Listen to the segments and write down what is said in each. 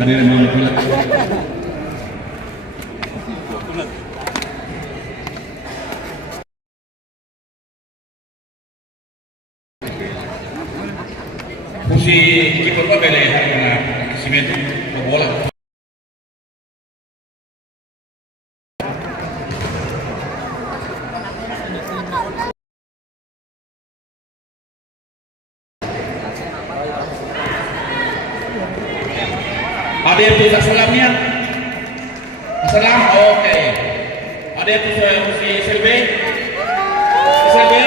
Dari mau pulang. Fungsi kiper apa beda ya karena simetri bola. Ada yang tulis salamnya? Salam, oke. Ada yang tulis si Selbe? Selbe?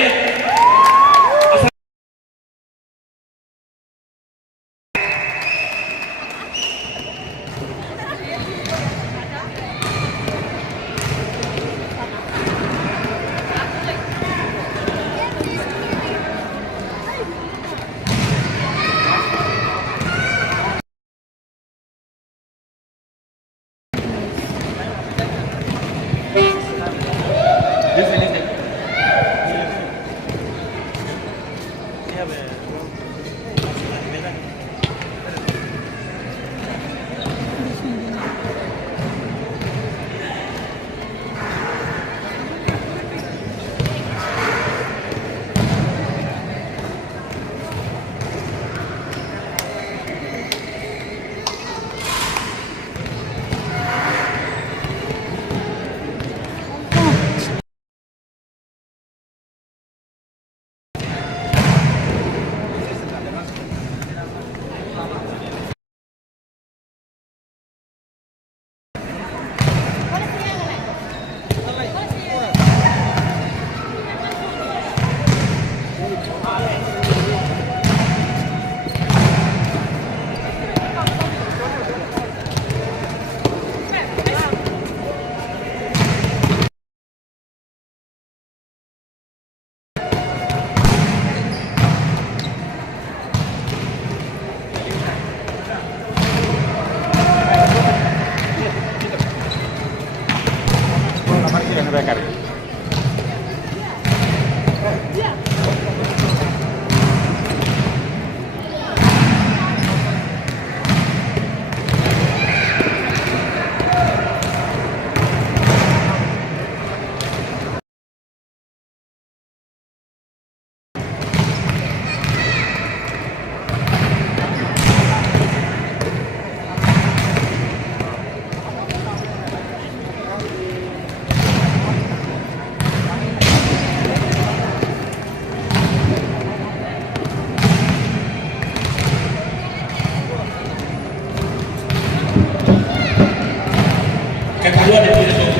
Kedua di sini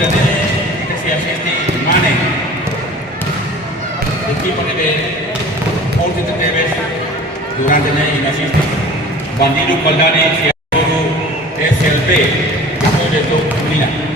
kita siap-siap di mana? Il tipo deve molti deve durante i nazisti bandito Baldani si SLP che poi detto Mina.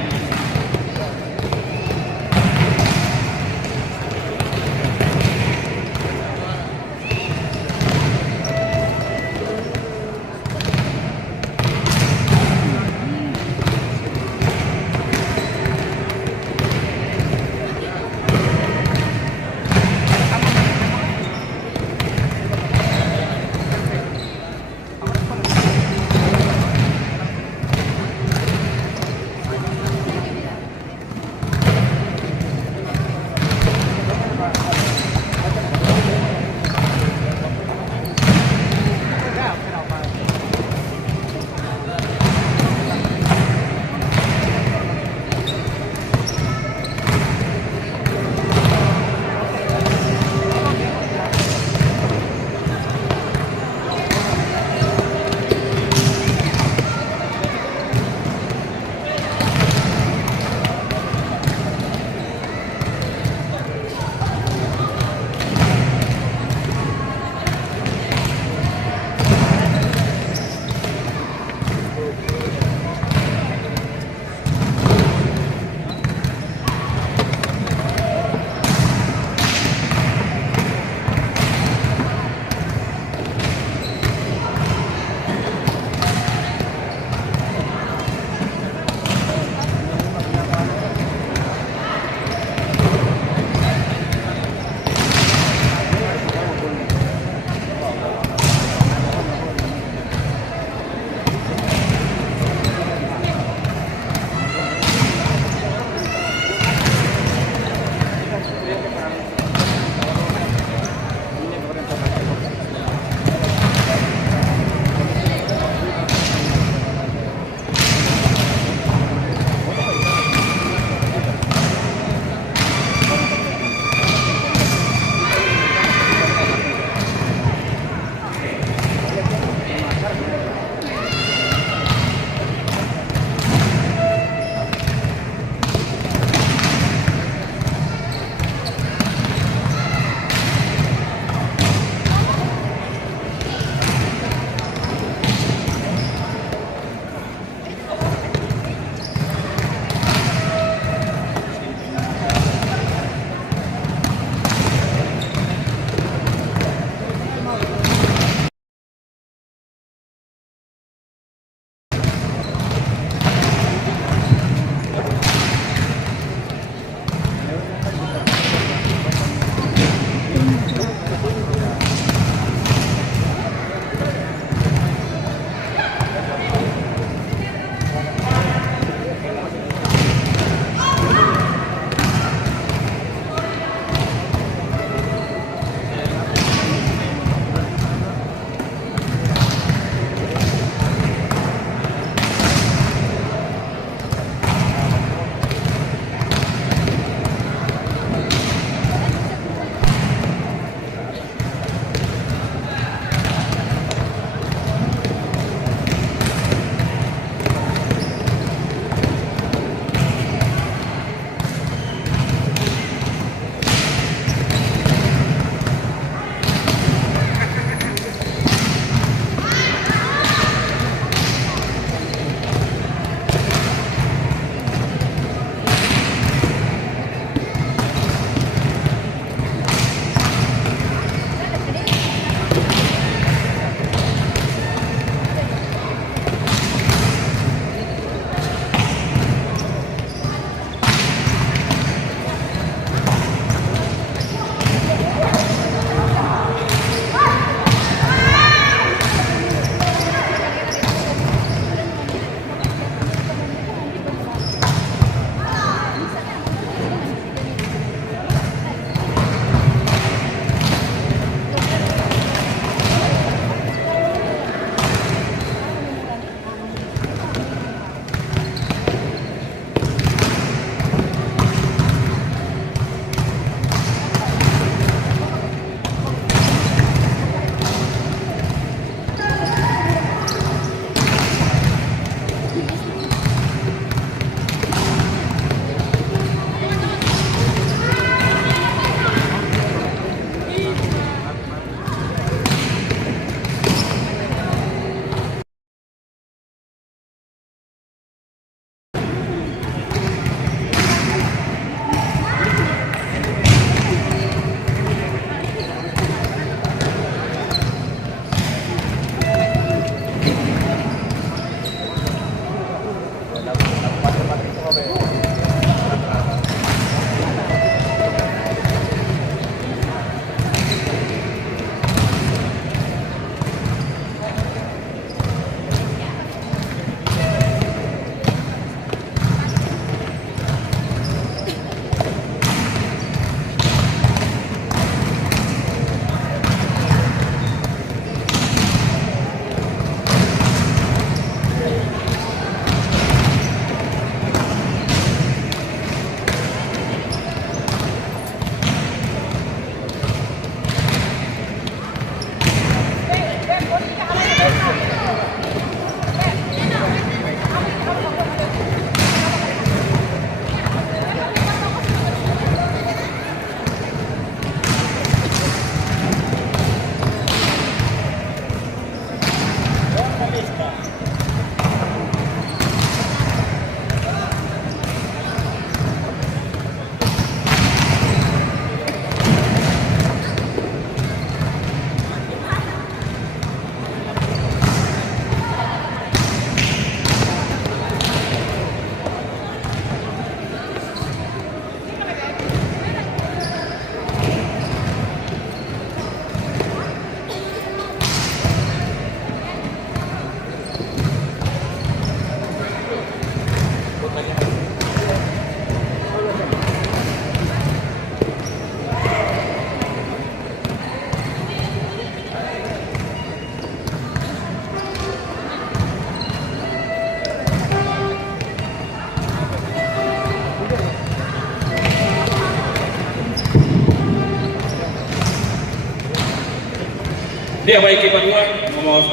Dia baik kiper dua, mau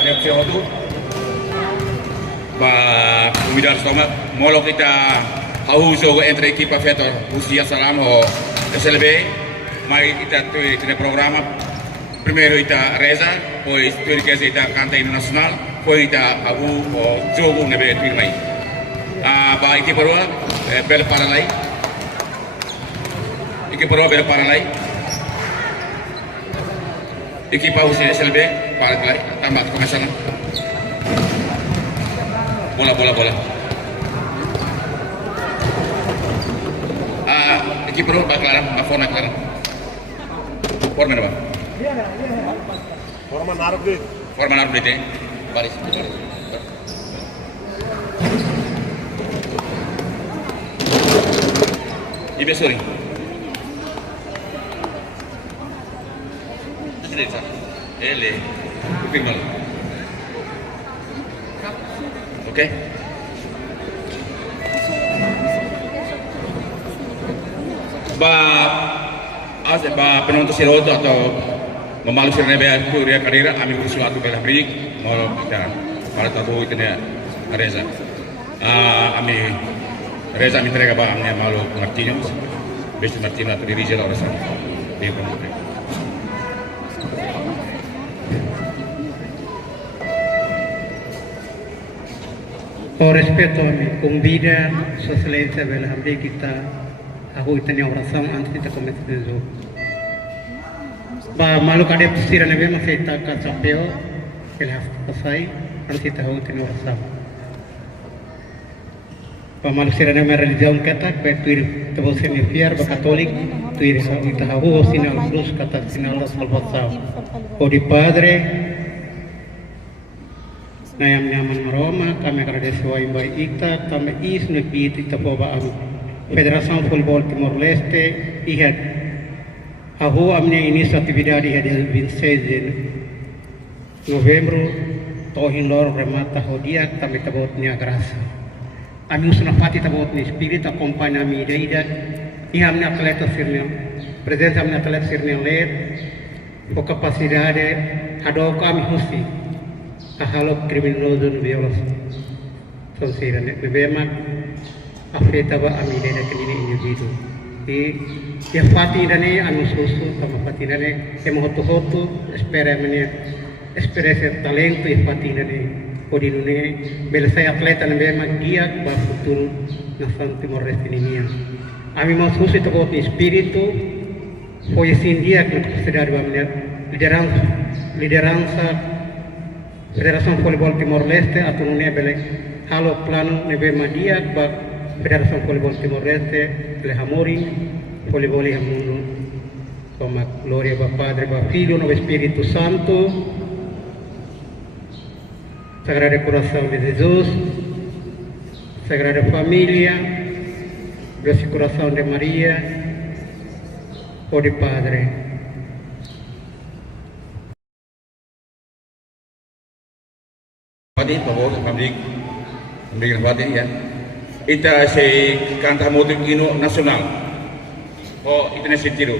reaksi waktu. Ba umidar stomak, molo kita hauso entre equipa fetor usia salam ho SLB, mari kita tuh kita programa. Primeiro kita reza, pois tuh kita canta internacional, pois kita abu o jogo nebe tuh mai. Ba equipa dua bel para lai. Equipa dua bel para lai. Equipa usia SLB para lai, tambah komesan. Bola. Equipa dua bakalan, forma clara. Forma apa? Forma naruh Forma baris. Ibe sorry. Ele, firma. Okay. Ba penonton siroto atau memalu sirne be kuria karira ami suatu bela break mau kita para tabu itu ya Reza. Ami Reza mi entrega ba amnya malu Martinho. Besu Martinho atau dirige la oração. Dia promotor. Con respeto me convida su excelencia de la kita aku itanya oração antes kita comenzar el jogo. Ba malu kade pesira nebe masih tak kacapeo el haftasai antes kita aku itanya oração. Ba malu sira nebe religião kata kuetuir tebo semifiar ba katolik tuir kita aku sinal cruz kata sinal salvação. O di padre Nayam nyaman maroma, kami agradece o imbai ita, kami is no piti tapoba am Federação Futebol Timor-Leste, ihat ahu amne início atividade ihat del 26 de novembro, tohin lor remata hodia kami tabot niya grasa. Ami usna pati tabot ni spirit acompanha mi ida, iha amne atleta sirnel, presença amne atleta sirnel let, o capacidade adok kami husi. Ahalo criminoso no violas son sirane bebema afeta ba amide na kanini individu ya fati dane anu susu sama fati dane ke mohoto espera ese talento ya fati dane odinune bela saya atleta na bema dia ba futuro na San Timor-Leste niya ami mau susu to bot espiritu foi sin dia que considerar ba liderança Federação Voleibol Timor-Leste atau bele halo plano nebe madia ba Federação Voleibol Timor-Leste le hamori voleibol hamundo como gloria ba Padre ba Filho no Espírito Santo Sagrado Coração de Jesus Sagrada Família Doce Coração de Maria o de Padre Pati, favor, pemberikan pati ya. Ita si kanta motif ino nasional. Oh, itu nasi tiru.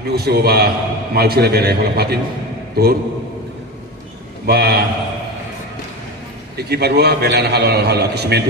Kami usul ba mal sudah bela holapatin tur ba ekipa dua bela hal aquecimento.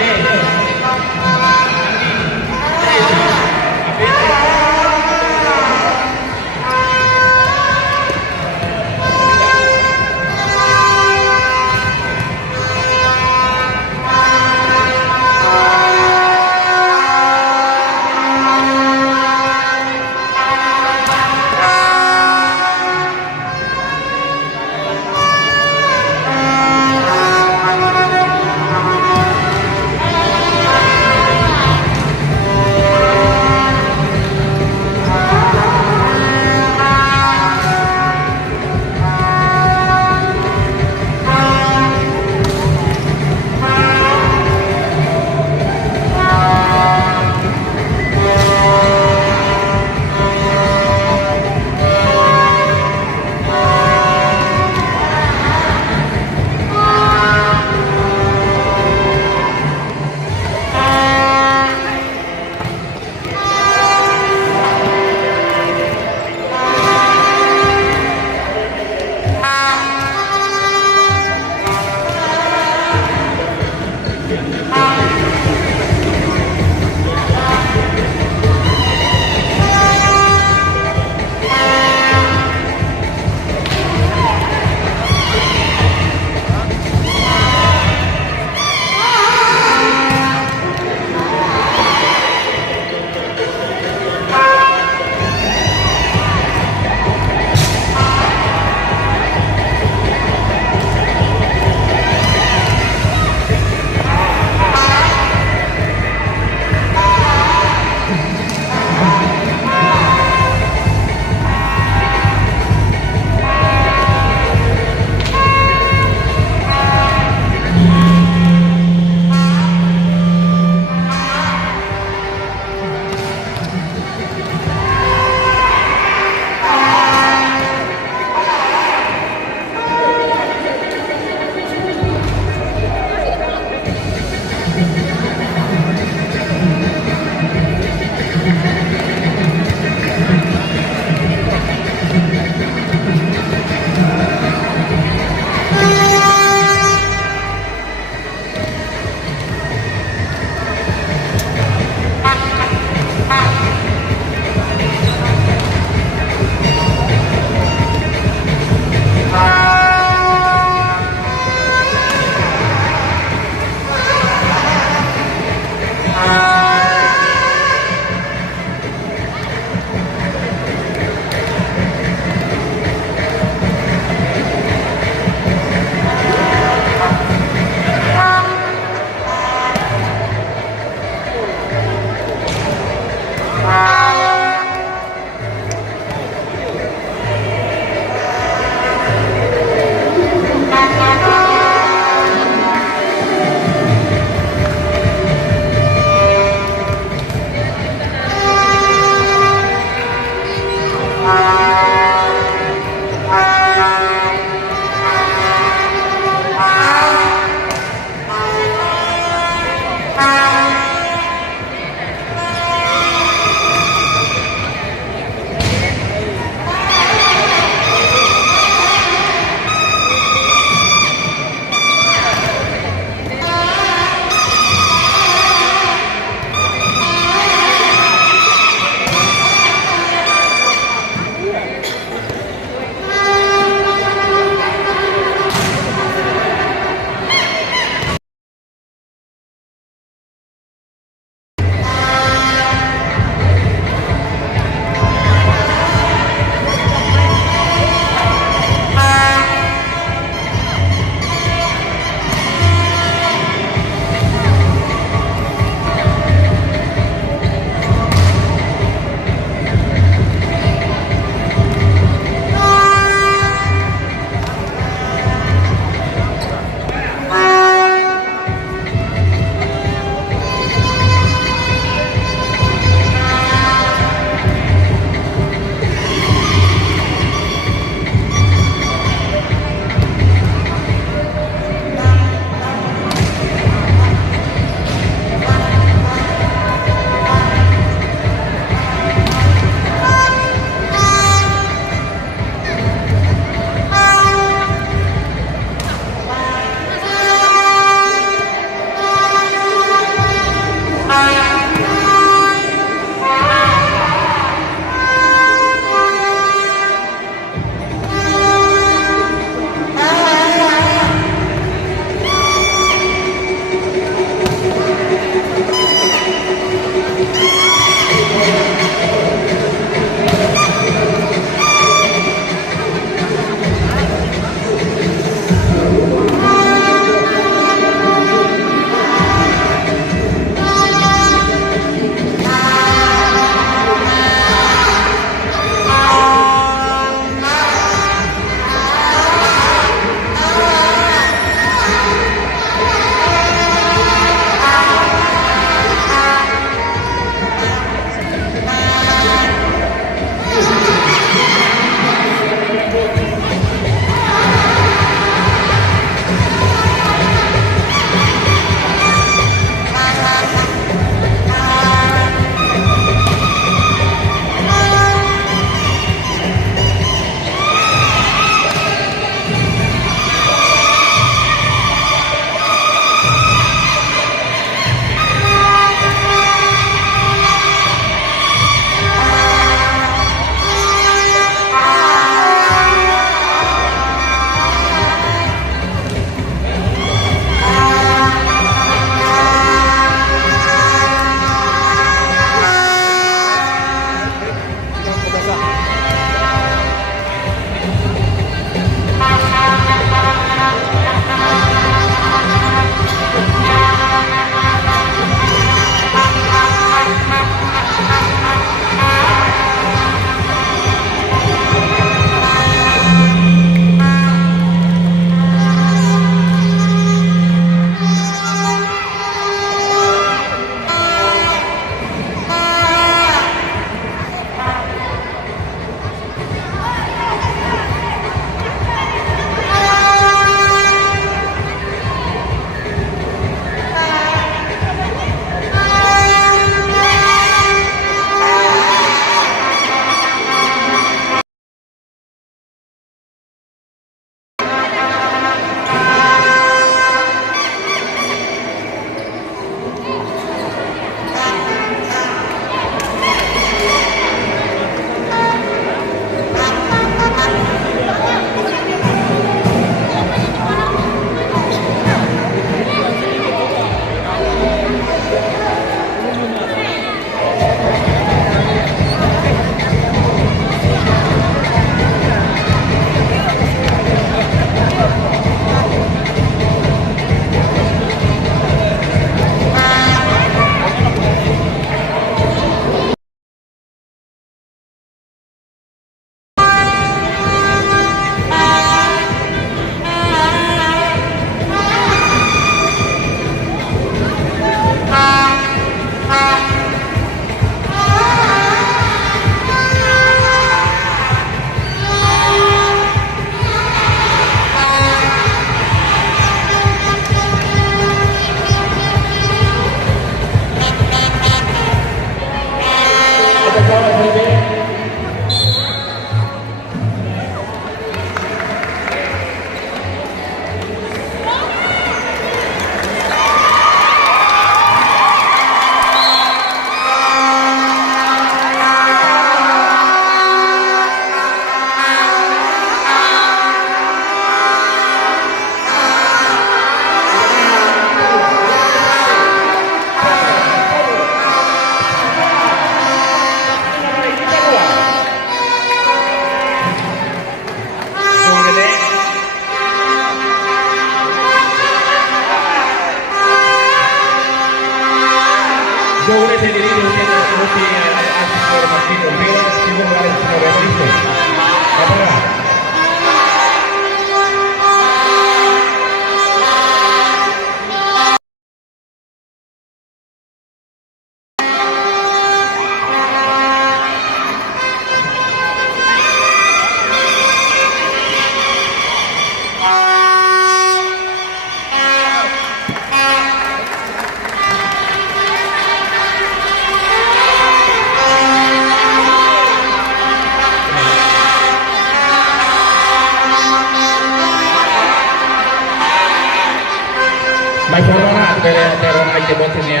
May forma na pero na ikibot niya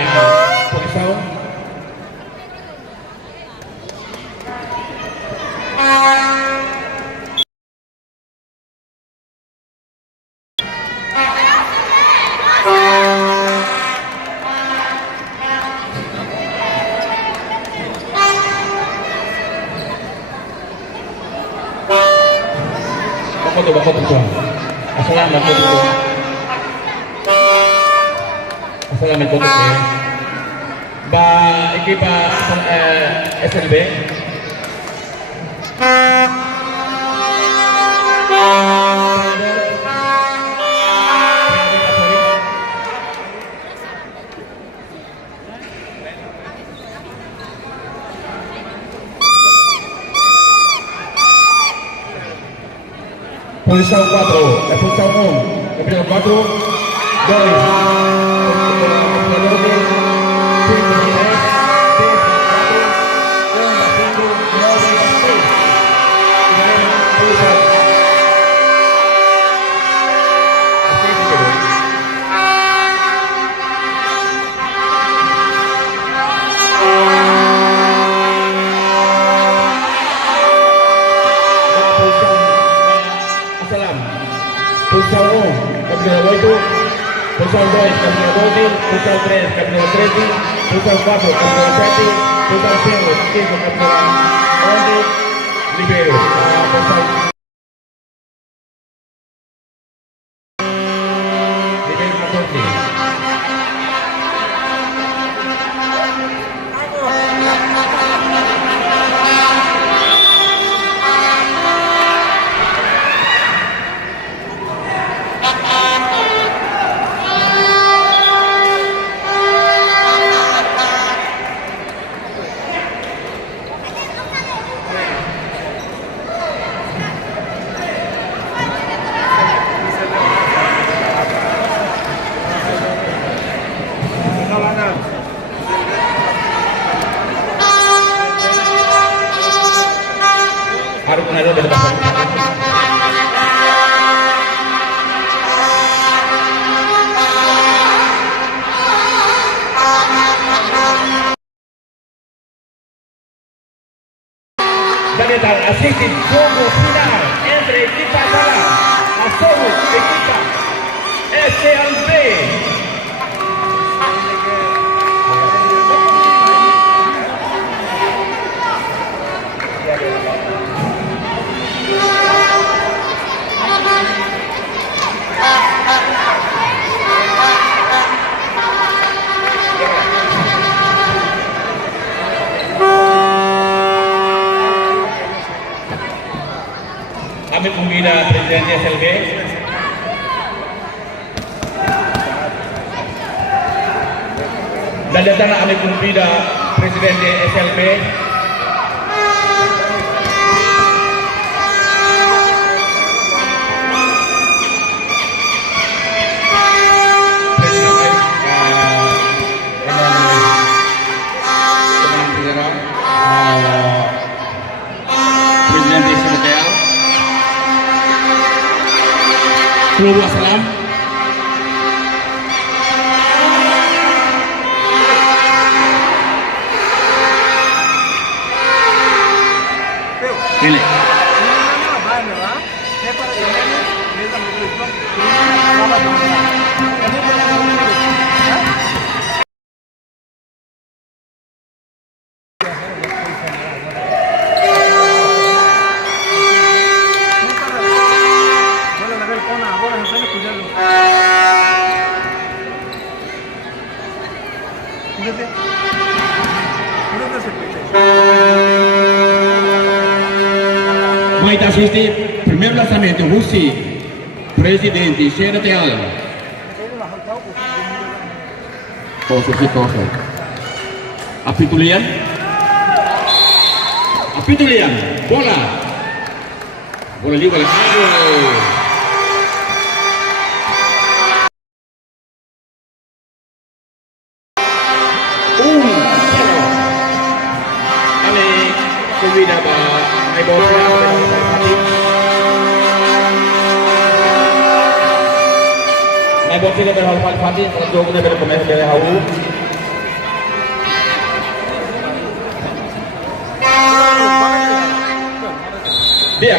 Pulisaw. Bako to. Assalamat po dito. Assalamat po dito. Ba ikipa SLB. Posição 4, posição 1, campeão 4, 2, Posição 1, campeão 8, posição 2, campeão 12, posição 3, campeão 13, posição 4, campeão 7, posição 5, campeão 11, Ribeiro, posição Ribeiro 14. Harus ada dari belakang. Daniel asistir jogo final entre equipa Salam, a solo equipa SLB. Kami pembina Presiden SLB dan datang kami pembina Presiden SLB Salam. Ini. Vai assistir primeiro lançamento Russi, presidente Senegal. Posisi kosong. Apitulian, bola di bola. Pembina ay bawah negosiasi dari hal Fatih, kalau dua dari pemain dari HU. Dia,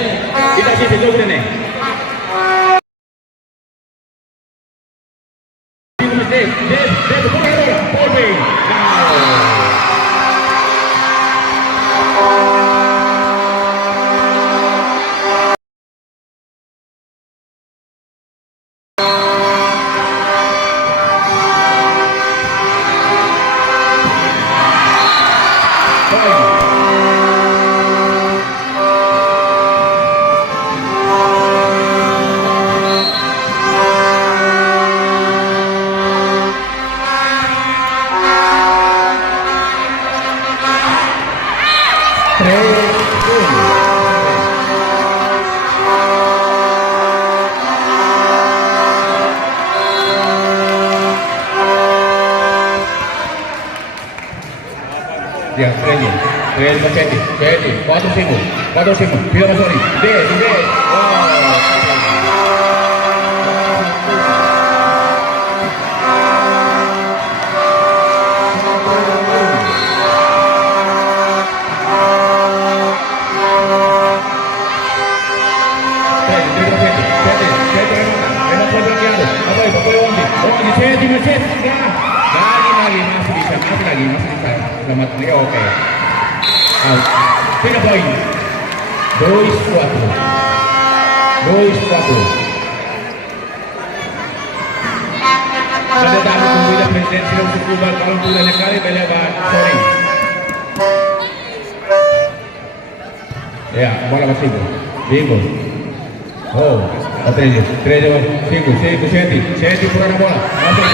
kita sih sejauh ini. Ya, Reni Maceti, 4-5, Pio Masori, 10. Masih bisa. Selamat ini oke. Out. 3 poin. 2-4. Ada tamu pembina presiden Sidang Sukubal kalau bulannya kali belaban. Sorry. Ya, bola masih bingo. Oh, atrejo, 5, 7 purana bola. Masuk.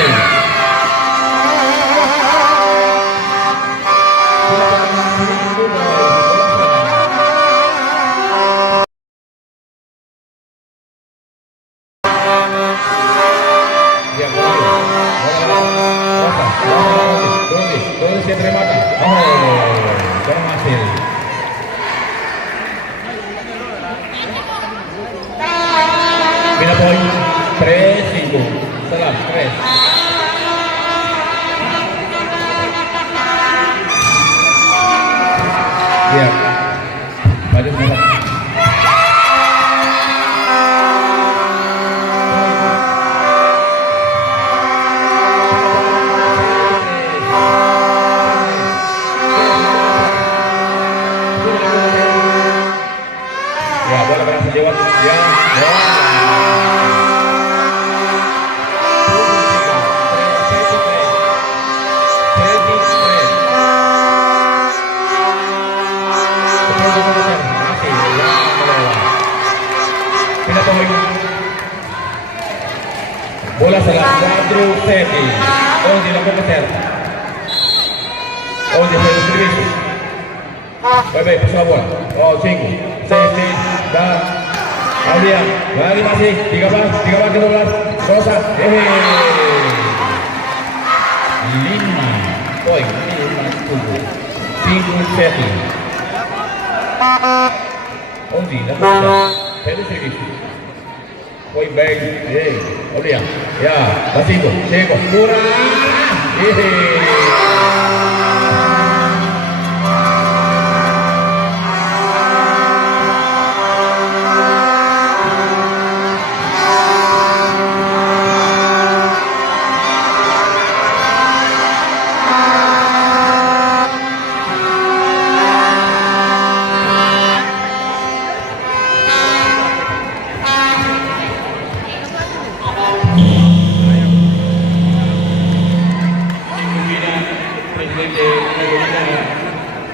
Bina poin 3-5. Salam 3. Ya. Maju merah. Ya, bola berhasil jawab. Ya, bola salah 4 seti. Oh, dilakukan ter. Oh, di servisi. Baik, pesawat bola. Oh, 5. Safety dan Aulia. Lagi masih 13 Rosa. 5 poin. 5 seti. Oh, dilakukan servisi. Poin baik, Aulia, ya, Basiko, Ceko, kurang,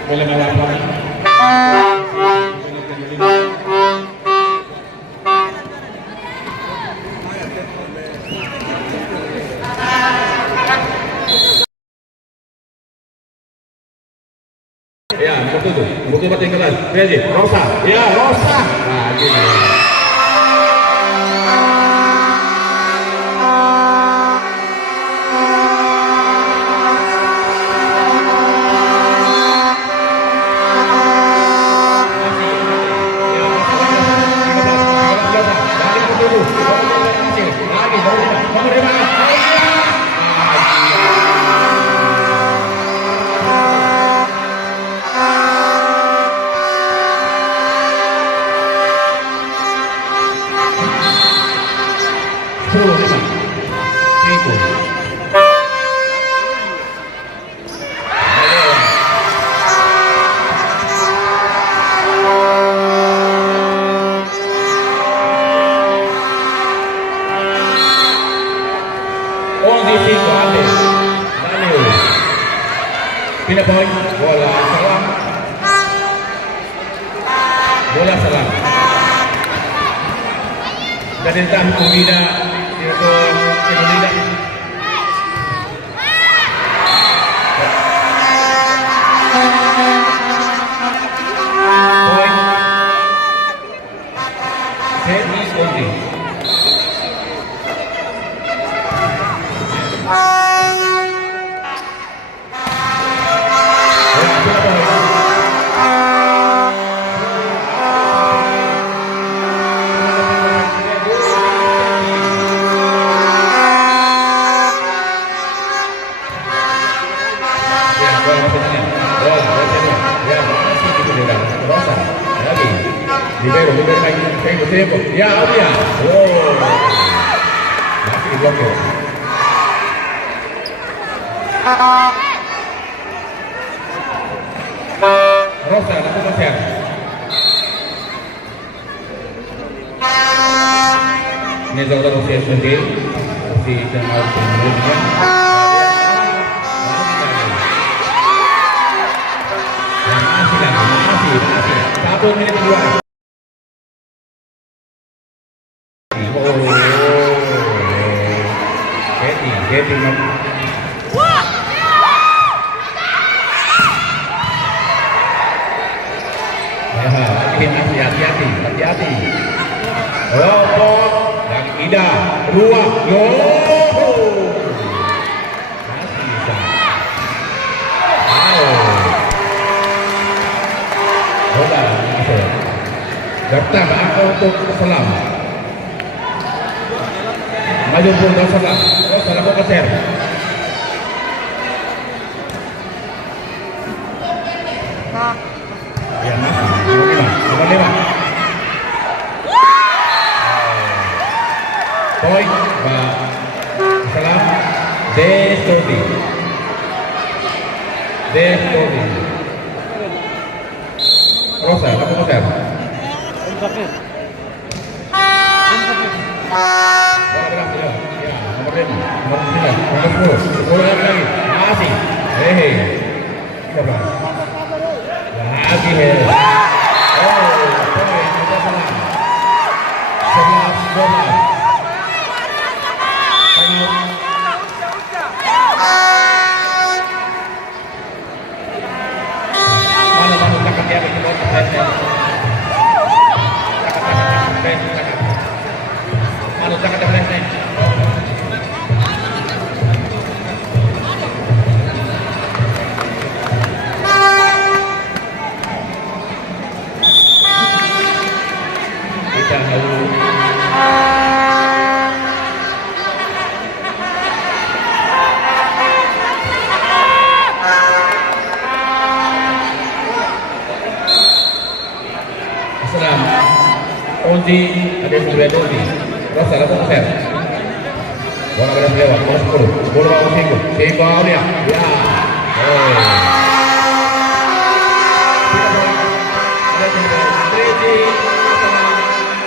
boleh melakukan. Ya, betul ketinggalan. Ready, Rosa. Ya, Rosa. Nah, gini. Lagi, Pindah poin, bola salam. Bola salam. Dan entah pembina untuk Indonesia. Poin. Set is only. Libero lagi, ya dia, masih diblokir. Rosa, lakukan share. Ini saudara Rosia sendiri, si Jamal sebelumnya. Masih. 1 menit kedua. Getting up. Hati-hati. Lopok dari Ida, ruang, masih bisa. Bola masuk. Datang untuk selam. Maju pun selam. Salah kok keser. Ya masih. Nomor 5. Poin. Salam. Destodi. Rosa, kamu keser. Nomor 10 lagi, masih, coba, lagi, poin, kita salah, 11-12, mana takkan dia berjumpa tesnya, mana takkan tesnya. Onti, ada yang sudah Onti. Rosa, langsung ke set. Bola berhasil lewat, bola 10. Bola bawah Singgo. Singgo dia. Ya. Ada yang sudah Triji.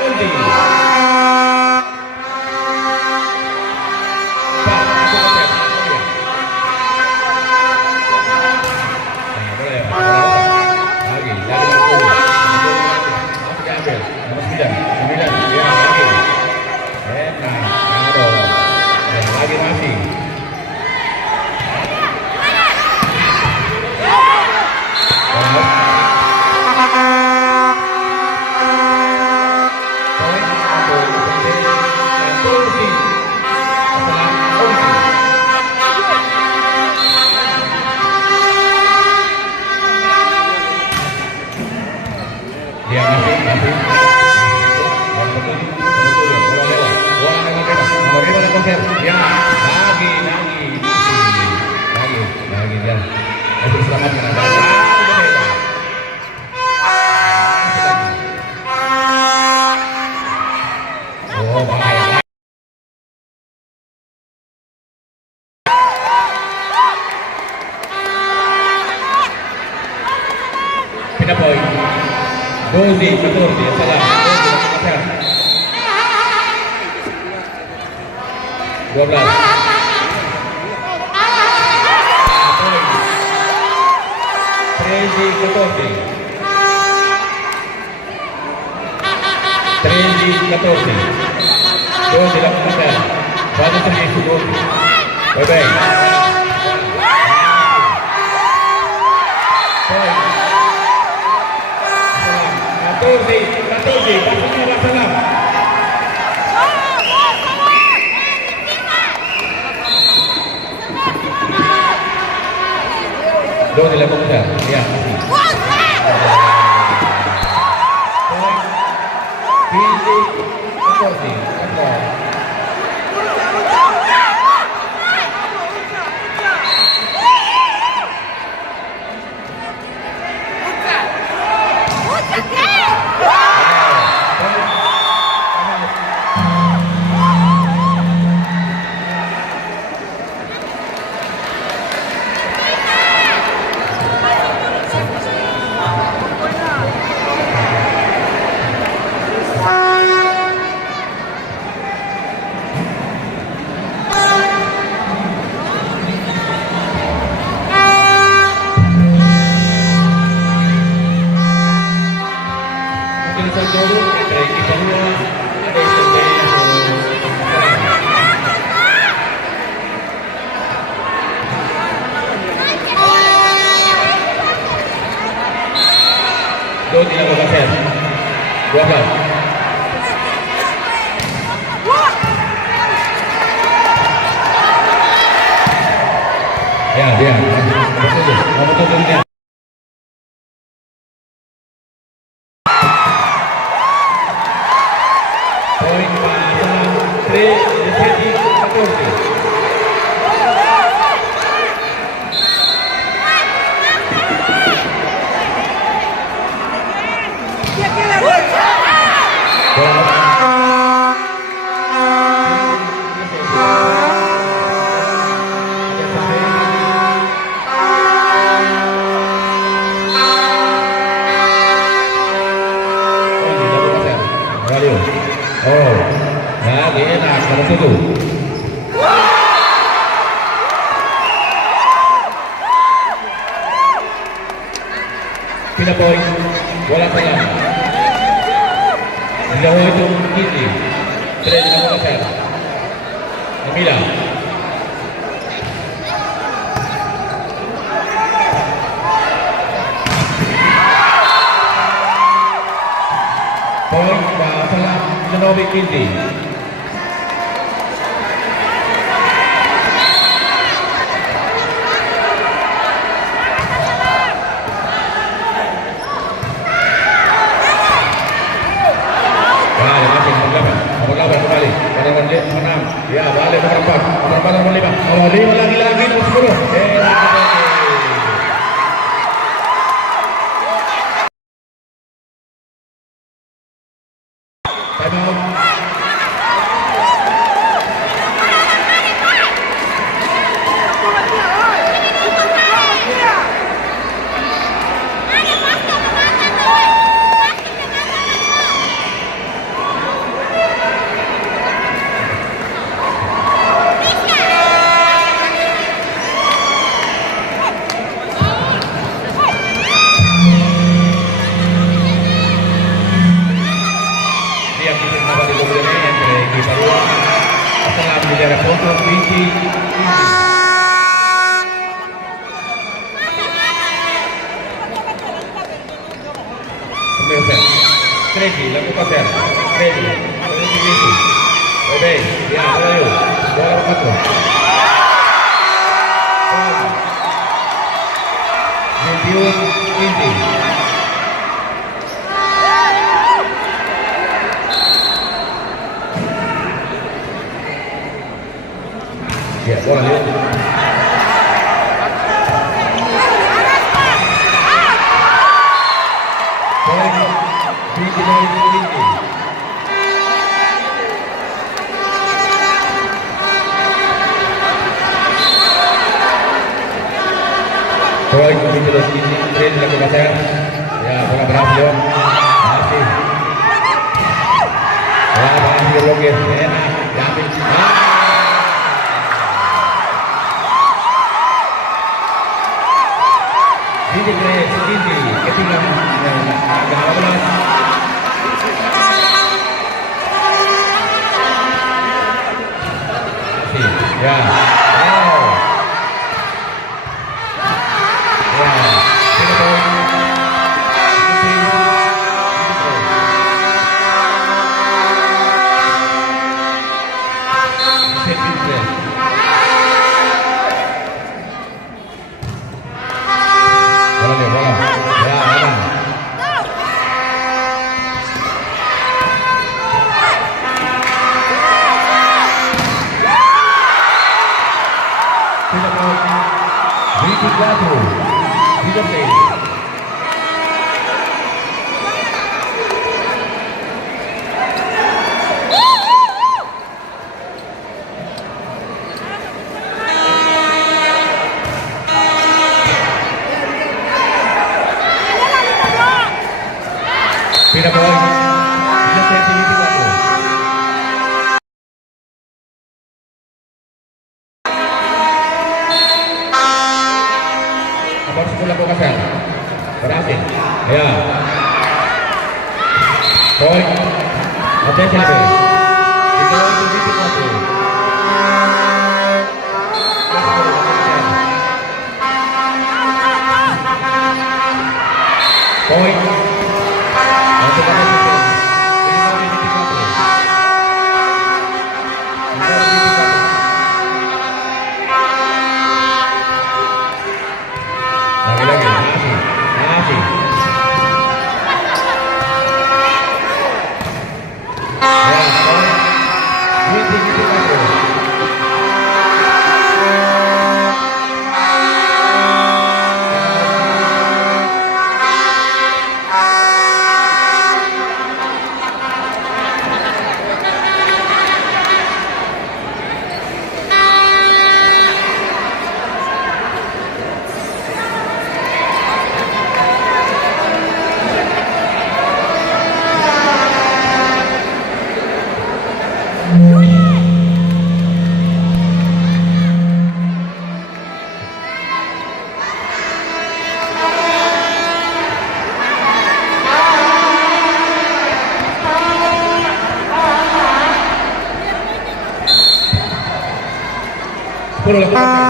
Onti. Pak, langsung ke set. Nah, boleh ya. Lagi 10. Diambil. Nomor 9, ya lagi. Enak, lagi masih. Dia masih. Ya, lagi ya. Itu selamatkan Anda. Oh, bahaya. Pindah poin. Dozi, betul dia salah. 12. 13-14. 13-14. Doon dilakukan. Bago sa isugod. Bye-bye. Point. 14. Pasok na Wasalam. Doon dilakukan. Ya. Point. 15-14. Doon dilakukan. 12. Ya, dia. Betul dia. Poin Wasalam 3-14. Oh, lagi enak nomor 7. Pindah poin, bola salam. Jauh itu Kiti, tidak dilakukan. Amila. Poin Wasalam Genobi Kinti. Nomor 8 kembali. Pada nomor 6. Ya, balik nomor 4. Nomor 4 nomor 5. Nomor 5 lagi nomor 10. Ready, lakukan ser. Ready. Ready. Ready. Ya, ayo. Bola patro. Medium inti. Ya, bola lihat. Poin untuk terus ini dilakukan saya. Ya, bola berhasil. Masih. Ya, berhasil logis. Enak. Diambil. Ini Grace, ini. Ya. Wow. Ya. Ini poin. Bola nih, bola. Ya, aman. Tidak poin. 24. Tidak poin. Tidak poin. Tidak poin. 24. Apa harus dilakukan kan? Berhasil. Ya. Poin. Atensi lebih. Itu 24. Poin. Untuk atensi. Lagi-lagi, masih. Ya, poin. 24. Sepuluh lakukan.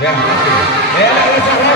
Ya, masih. Ya, sama.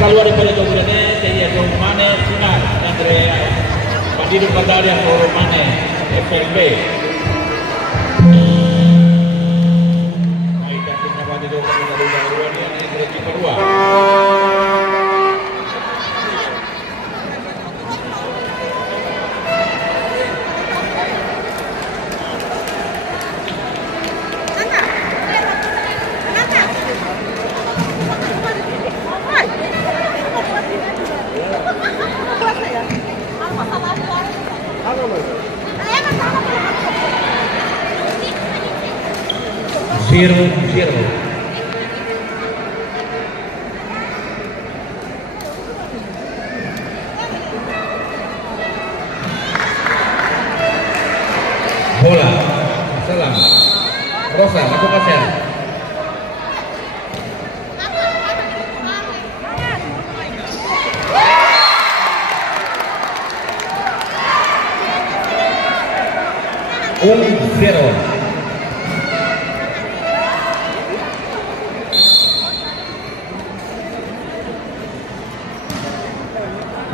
Keluar daripada kemudiannya saya Romane Sinar entre Bandido Padaria o Romane FLB. Ahí está el Bandido Padaria entre equipo dua. 0-0. Bola, Salam, Rosa, lakukan saya. Zero.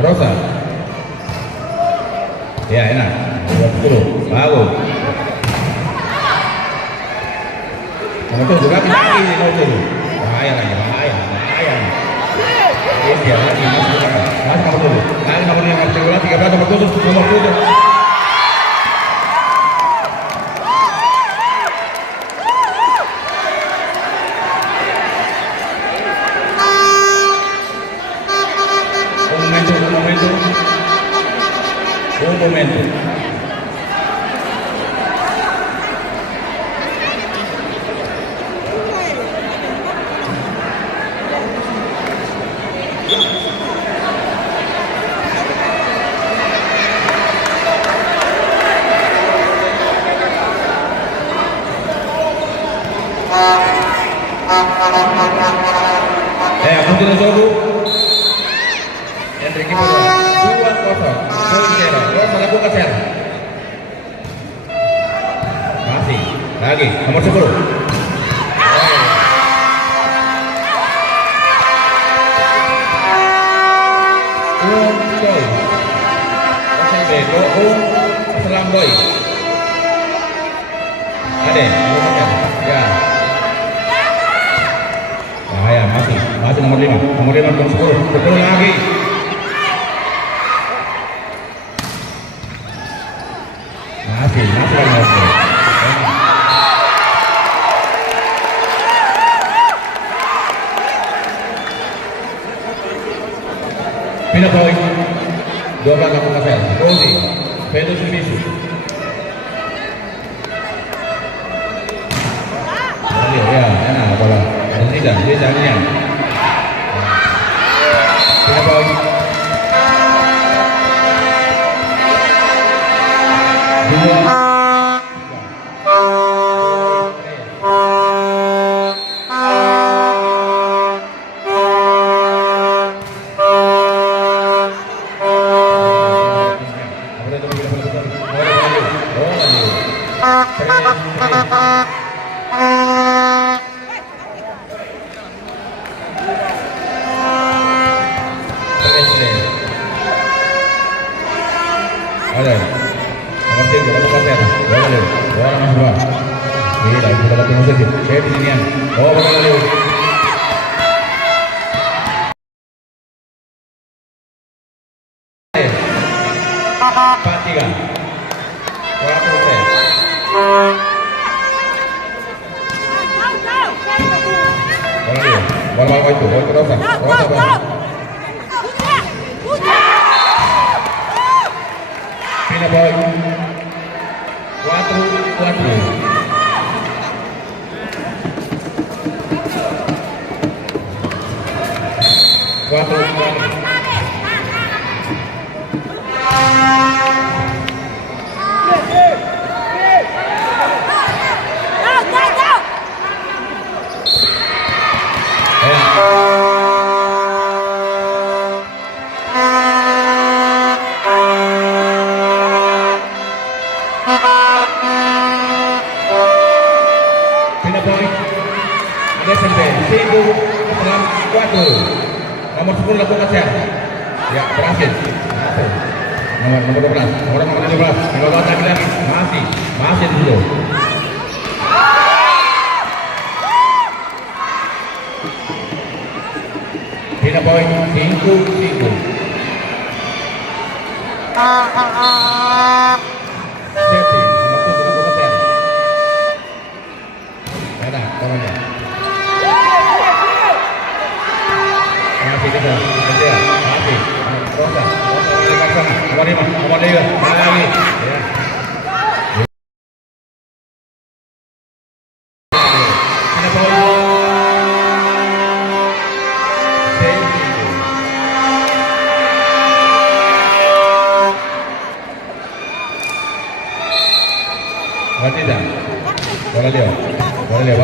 Rosa. Ya enak. 20. Bagus. Nomor 7 lagi nomor 7. Bahaya lagi, bahaya. Ini dia lagi masuk nomor 7. Lagi nomor 5, 13 nomor 7, nomor 7. Un momento. A punto do jogo. Entre equipe 2-0. Rosa lakukan share. Masih lagi nomor 10. Boy. Selam Boy. Ade, ya. Bahaya, masih nomor 5. Nomor 5 nomor 10. 10 lagi. Masih lagi. Pindah poin. 12 lakukan saya. Rosi, Pedro Subisu. Ya, enak bola. Tidak, dia jangan. Pindah poin. Pindah poin. 4-4. Pindah poin. Ada SMP. Sibuk selam 4. Nomor 10 lakukan share. Ya, berhasil. Nomor 12. Nomor 15. Nomor 12 lagi. Masih dulu. Pindah poin. 5-5. Seti. Nomor 7 lakukan share. Enak, tangannya. Masih kita, masih. Rosa, balik ke sana. Nomor 5, nomor 3, lagi. Batista. Bola Leo.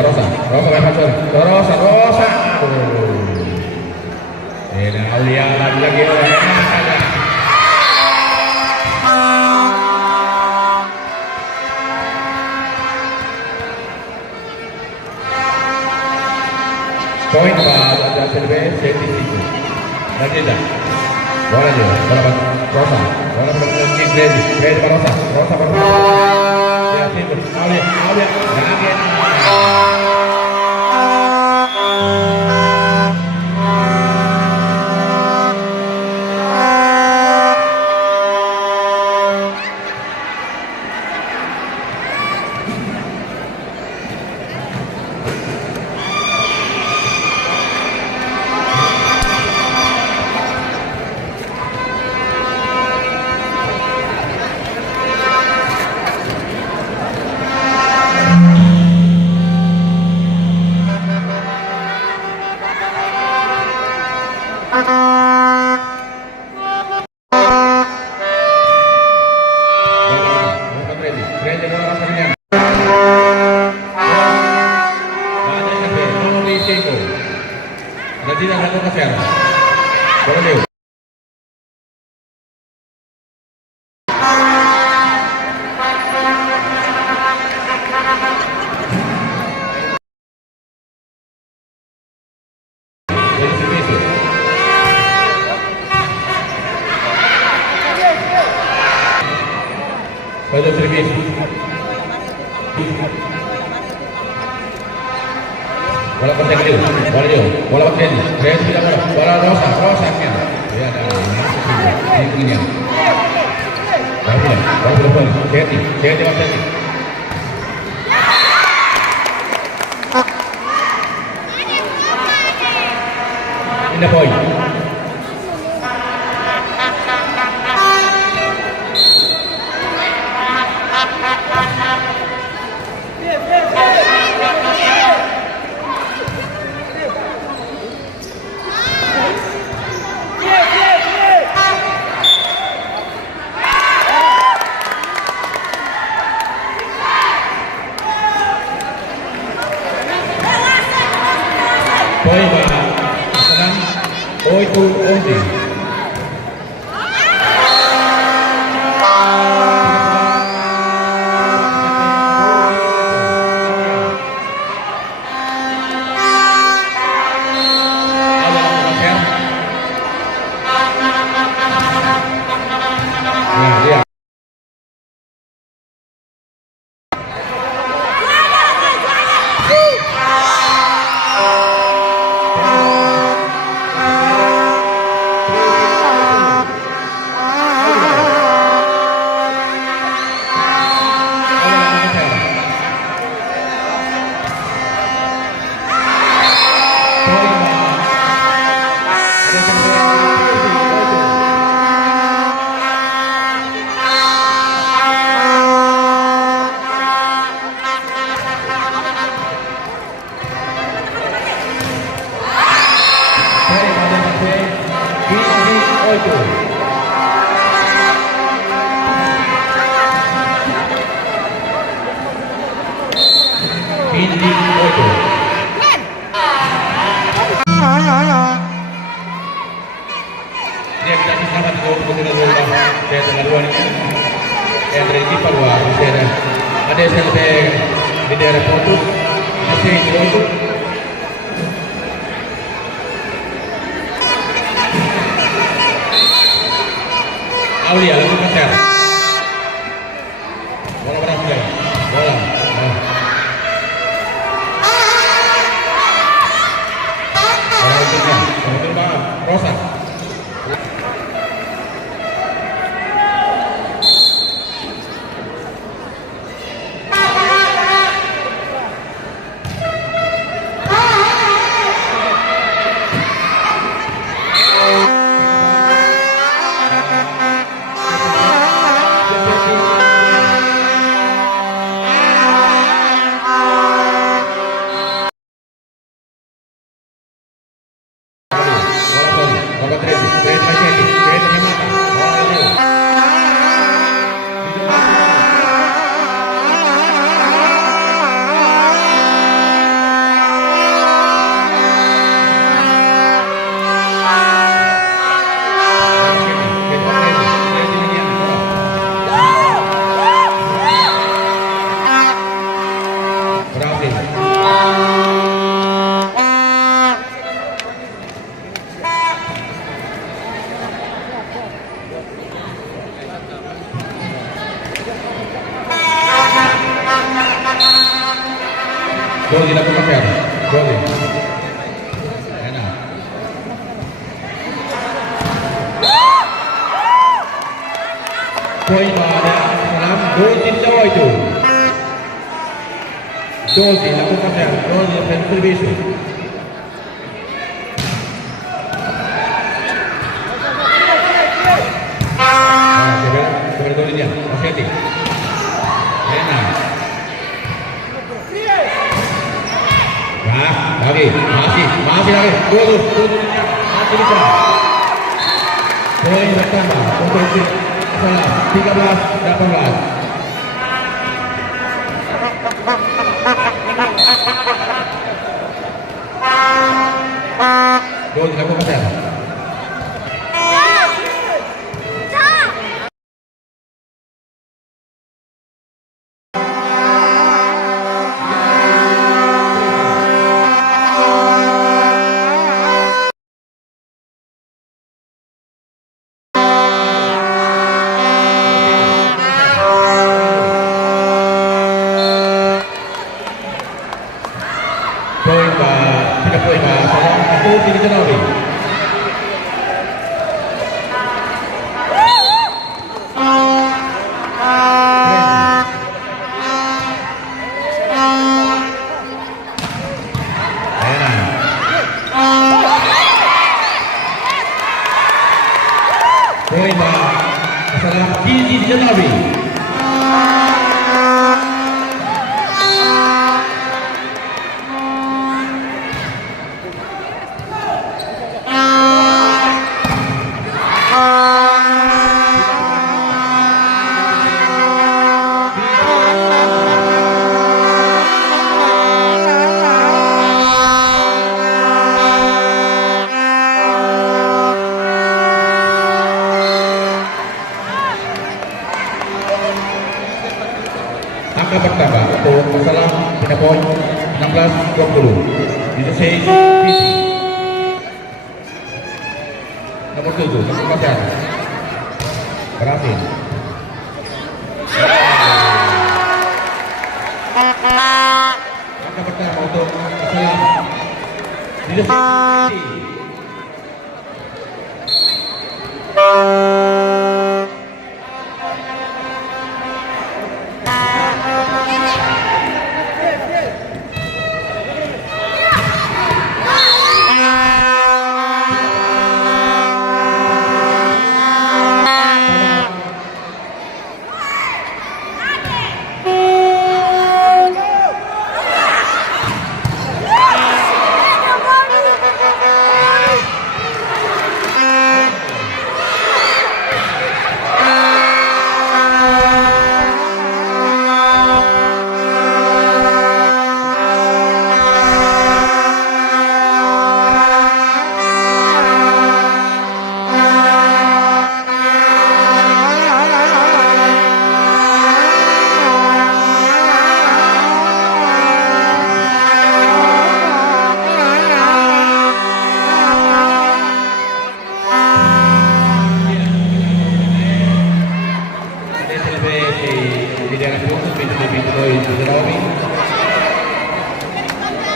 Rosa. Rosa lempar Rosa. Alia lagi oleh poin buat SLB 75. Batista. Bola Leo. Rosa. Bola Gredi Rosa. Ya, Timur. Alia. Kaget. Pada servis. Bola panjang kecil. Bola panjang. Saya tidak bola Rosa nya. Ya ada. Ini punya. Bola. Saya tidak. Ini poin. Poin Bapak. Sekarang 8-11. Ada SLB di daerah Portus, masih itu. Aulia lalu kejar. Bola berhasil. Bola. Bola Rosa. Gol dilakukan fair. Gol. Enak. Poin pada Salam. Gol di bawah itu. Gol dilakukan fair. Gol di servisi. Coba golnya. Masih hati. Enak. Lagi, masih lagi. Gol, masih bisa. Poin pertama untuk tim Salam 13-18. Gol dilakukan Salam. Angka pertama untuk Salam punya poin 16-20. Disesai PC. Nomor 7, nomor pasar. Berhasil. Angka pertama untuk Salam. Disesai PC.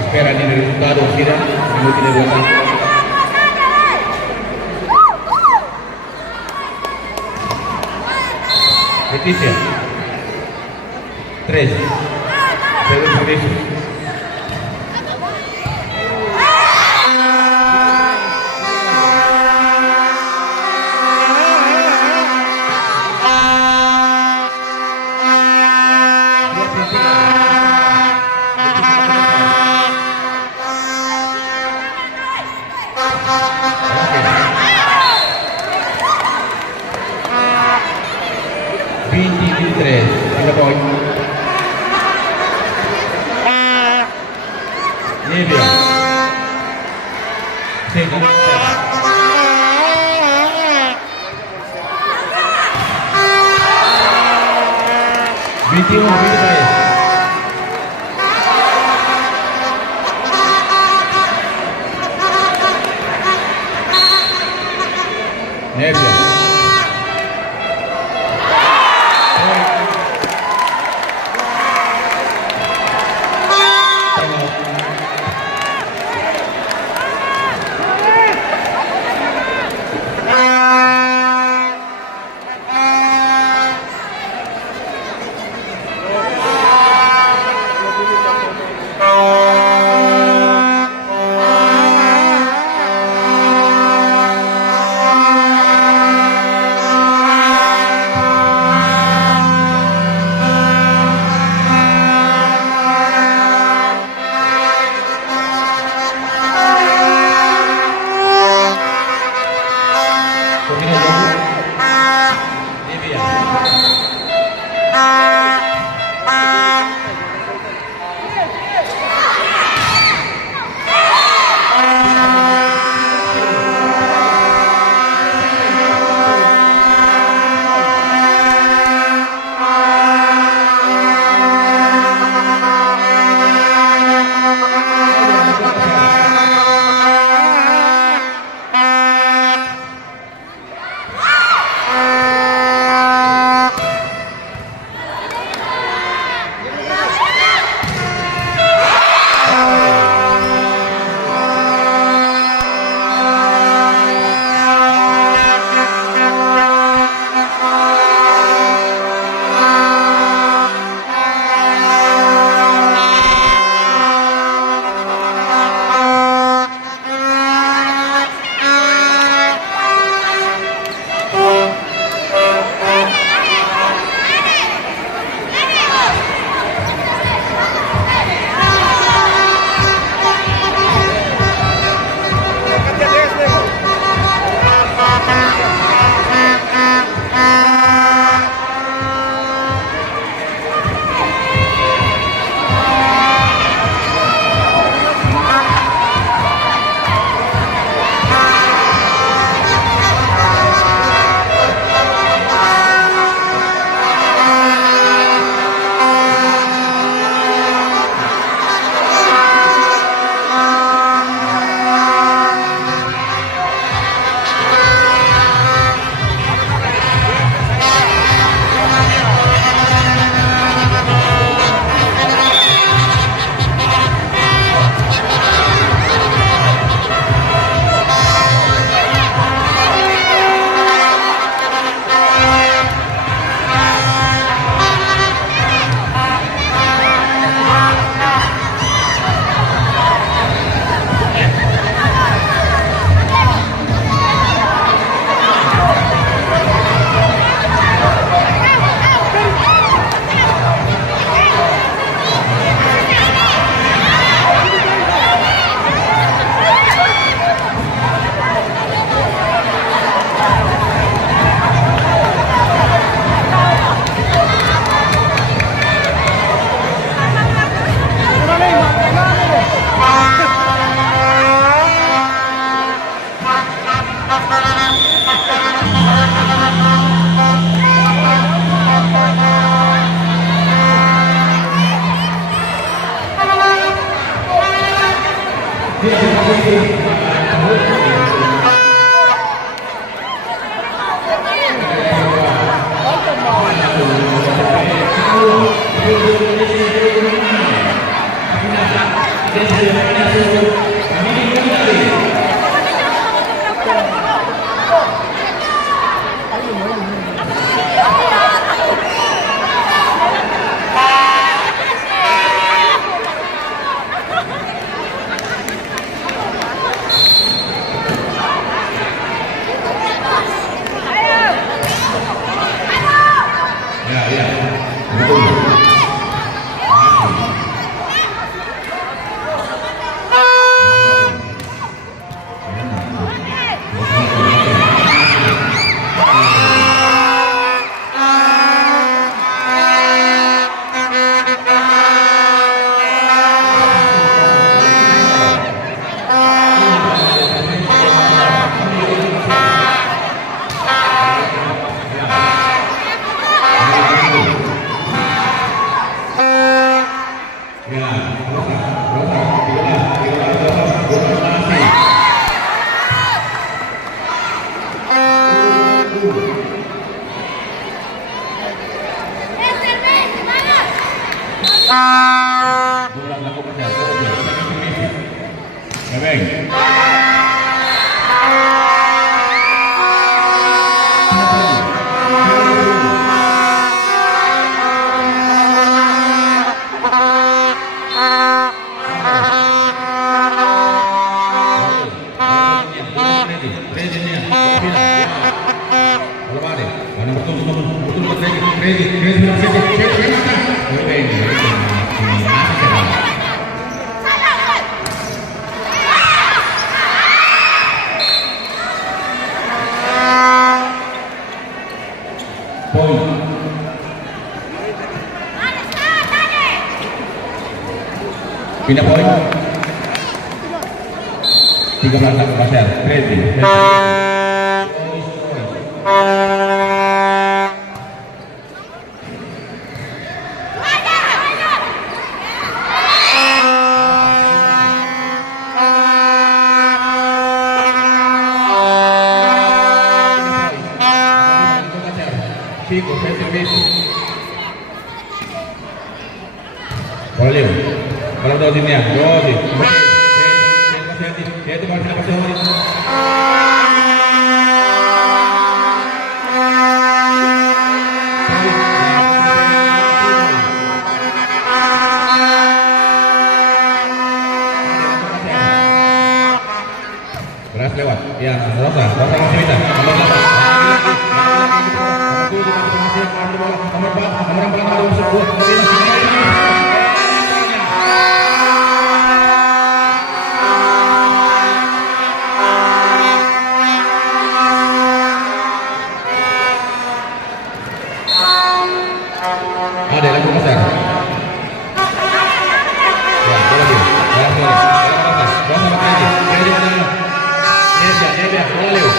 Espera el resultado, gira, no tiene vuelta. Leticia. 3. Segundo servicio. Nevia. Segundo. 21, 23. Nevia. Pindah poin. 13 pasal. Crazy. Kalau udah sini ya, sih. Dia itu mau beras lewat, ya Rosa masih bisa. Ada lampu besar. Ya, bola dia. Bola pakai lagi. Dia mana? Dia, bola lewat.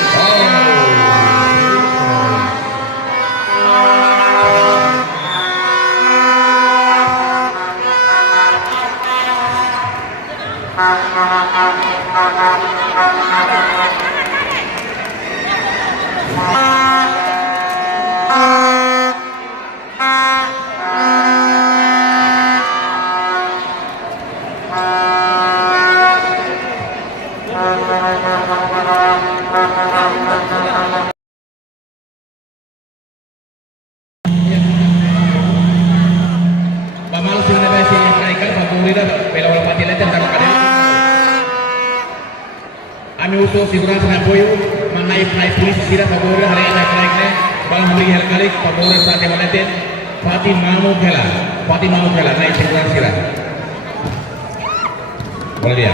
Kami usul segurança na apoio, manai polisi sira favor hari naik balang beri hal kali favor saat yang melaten Fatih Mamu Kela naik segurança sira. Boleh dia.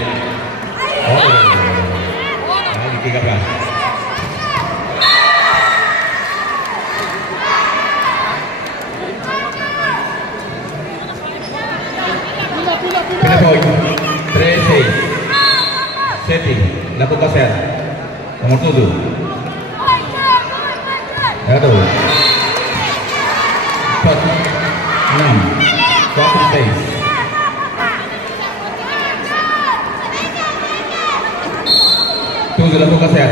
Lagi 13. Pindah poin 3-6 setting laku pasir nomor 7 ya tuh 4 6 4 6 7 lakukan share.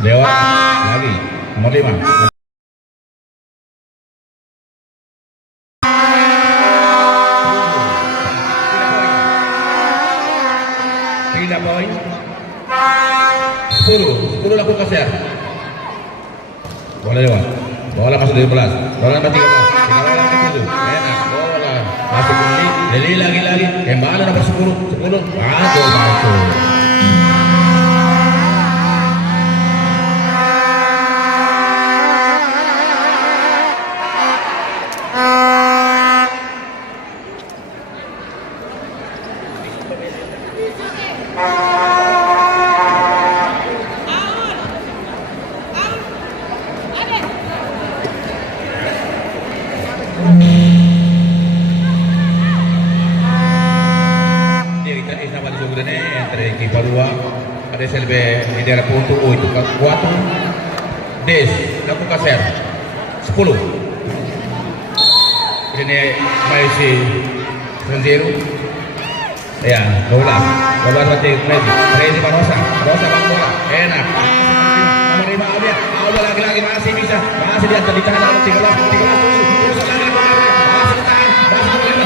Lewat lagi nomor 5. Tidak poin. 10 lakukan share. Bola lewat. Bola masuk 12. Bola nomor 13. Tinggal bola ke 7. Enak. Bola masuk ke Lili lagi. Kembali nomor 10. Masuk. Entre equipo 2 ada SLB Midera punto 8 ke 4 Des lakukan share 10 ini masih 0 ya 12 berarti Rezi Rosa bang bola enak nomor 5 Aulia lagi masih bisa masih diantar di tengah 13 terus lagi masih ditahan masih nomor 5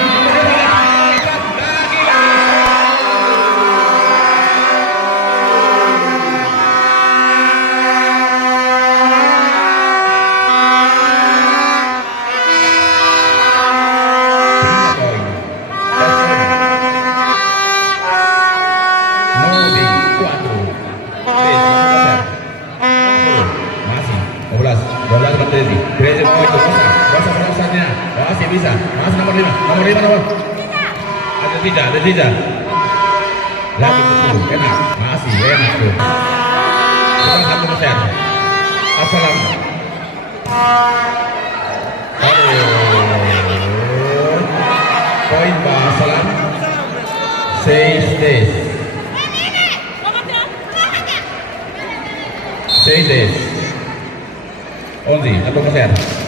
Crazy mau itu Rosa berasanya masih bisa masih nomor 5 nomor ada tidak lagi betul enak masih enak tuh kurang 1%. Assalam poin Assalam 6 days 6 days 11 1%.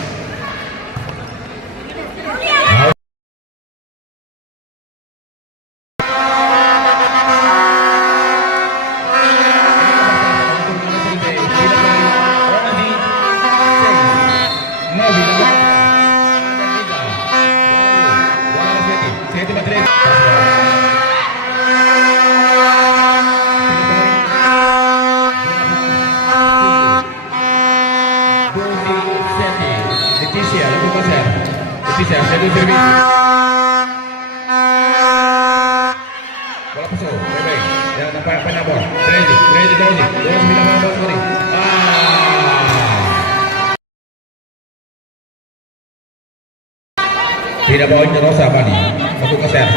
Leticia, segundo serviço. Bola passou, vai bem. Já põe na bola. 13, 12 mil na bola, sorry. Tidak poin Rosa Bani. Satu keser.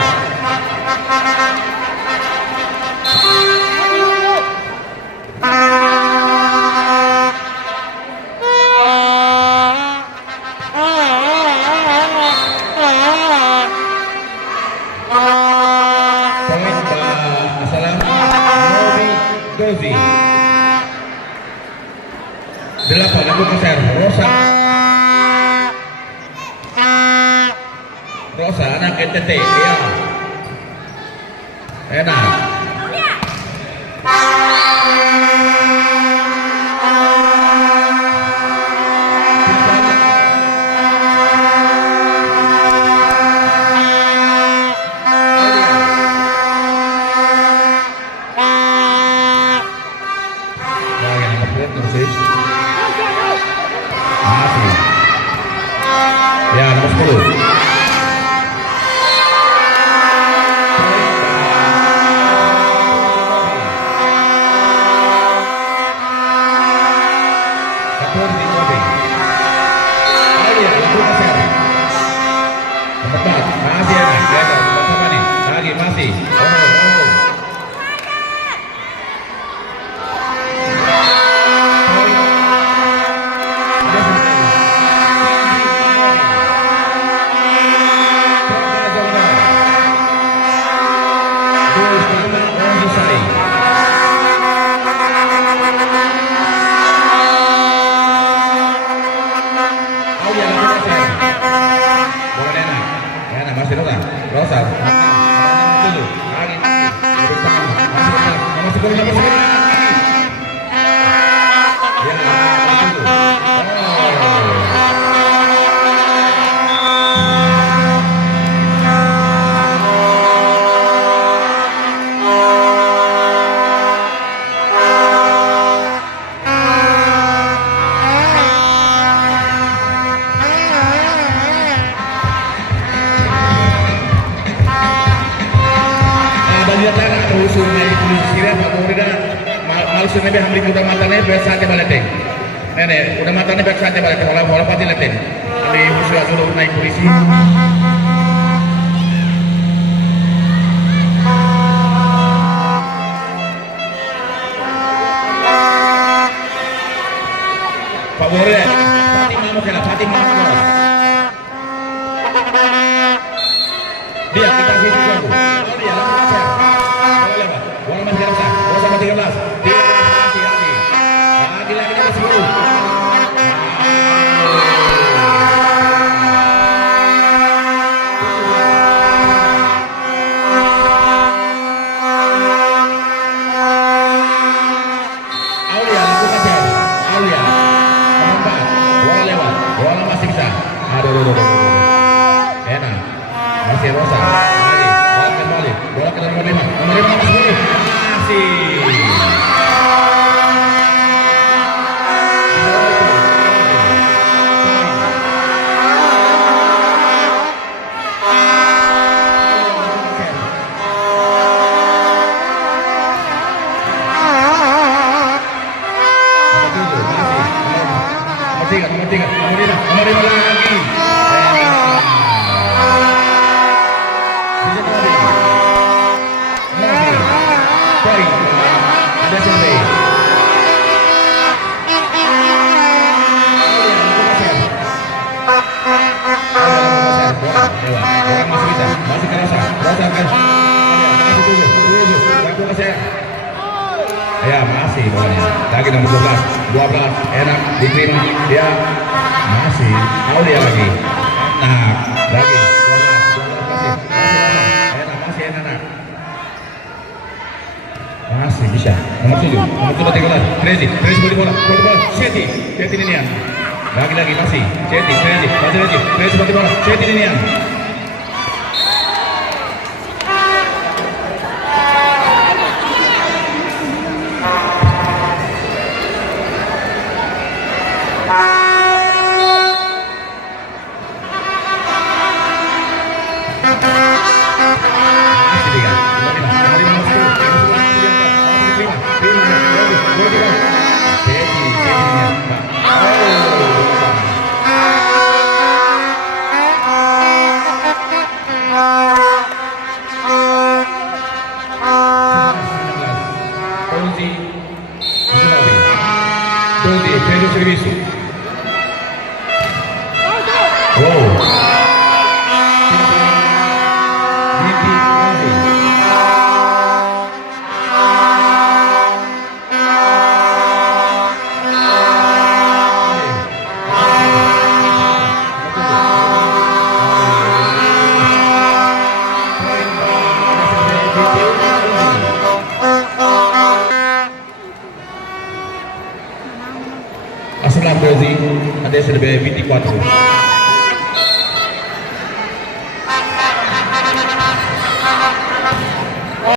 Dozi 8 aku keser Rosa anak NTT ya enak ya nomor 10 masih Rosa, dulu, lagi. turun nomor 9. Ya, malusnya nebe hamli udah matanya bersate baleteng. Nenek, udah matanya bersate baleteng. Walau pati leteng. Ini musuh dulu naik polisi. Pak Boleh, Fatimah mau dia kita sih sesuatu. Dia langsung aja. Lewat. Bola masih rasa. Bola sama 13. Lagi nomor 10. Aulia langsung aja. Aulia. Nomor 4. Bola lewat. Bola masih bisa. Aduh. Enak. Masih Rosa. Lagi. Bola kembali. Bola ke nomor 5. Nomor 5 nomor 10. Masih. Nomor 5 lagi. Poin. Ada sampai. Masih bisa. Masih kerasa. Kan. Masih 7. Ya masih bolanya. Lagi nomor 12 enak diterima dia masih Aulia lagi enak lagi 12 masih enak masih bisa nomor 7 13 Crazy beli bola Seti ini ya lagi masih Seti Crazy beli bola Seti ini ya Pedro Serviço. Asal Brazil, ada SLB 24.